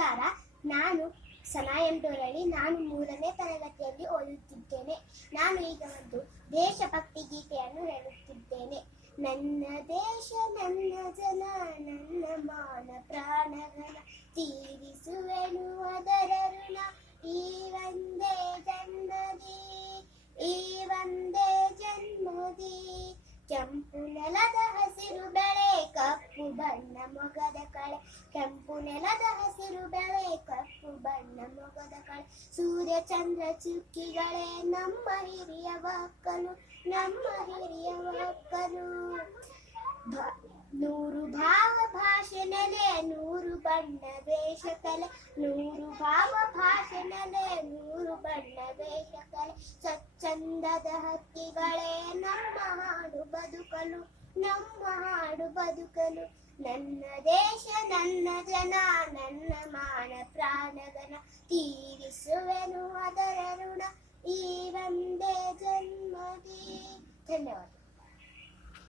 ನಮಸ್ಕಾರ. ನಾನು ಸನಾ ಎಂಟೂರಳ್ಳಿ. ನಾನು 3ನೇ ತರಗತಿಯಲ್ಲಿ ಓದುತ್ತಿದ್ದೇನೆ. ನಾನು ಈಗ ಒಂದು ದೇಶಭಕ್ತಿ ಗೀತೆಯನ್ನು ಹೇಳುತ್ತಿದ್ದೇನೆ. ನನ್ನ ದೇಶ ನನ್ನ ಜನ ನನ್ನ ಮಾನ ಪ್ರಾಣಗಣ ತೀರಿಸುವೆನು ಅದರ ಋಣ ಈ ಒಂದೇ ಜನ್ಮದಿ ಈ ಒಂದೇ ಜನ್ಮದಿ. ಕೆಂಪು ನೆಲದ ಹಸಿರು ಬೆಳೆ ಕಪ್ಪು ಬಣ್ಣ ಮೊಗದ ಕಳೆ ಕೆಂಪು ನೆಲದ ಹಸಿರು ಬೆಳೆ ಕಪ್ಪು ಬಣ್ಣ ಮೊಗದ ಕಳೆ. ಸೂರ್ಯ ಚಂದ್ರ ಚುಕ್ಕಿಗಳೇ ನಮ್ಮ ಹಿರಿಯ ಮಕ್ಕಳು ನಮ್ಮ ಹಿರಿಯ ಮಕ್ಕಳು. 100 ಭಾವ ಭಾಷೆ ನೆಲೆ 100 ಬಣ್ಣ ವೇಷ ಕಲೆ 100 ಭಾವ ಭಾಷೆ ನೆಲೆ 100 ಬಣ್ಣ ವೇಷ ಕಲೆ. ಸ್ವಚ್ಛಂದದ ಹಕ್ಕಿಗಳೇ ನಮ್ಮ ಹಾಡು ಬದುಕಲು ನಮ್ಮ ಹಾಡು ಬದುಕಲು. ನನ್ನ ದೇಶ ನನ್ನ ಜನ ನನ್ನ ಮಾನ ಪ್ರಾಣಗಣ ತೀರಿಸುವೆನು ಅದರ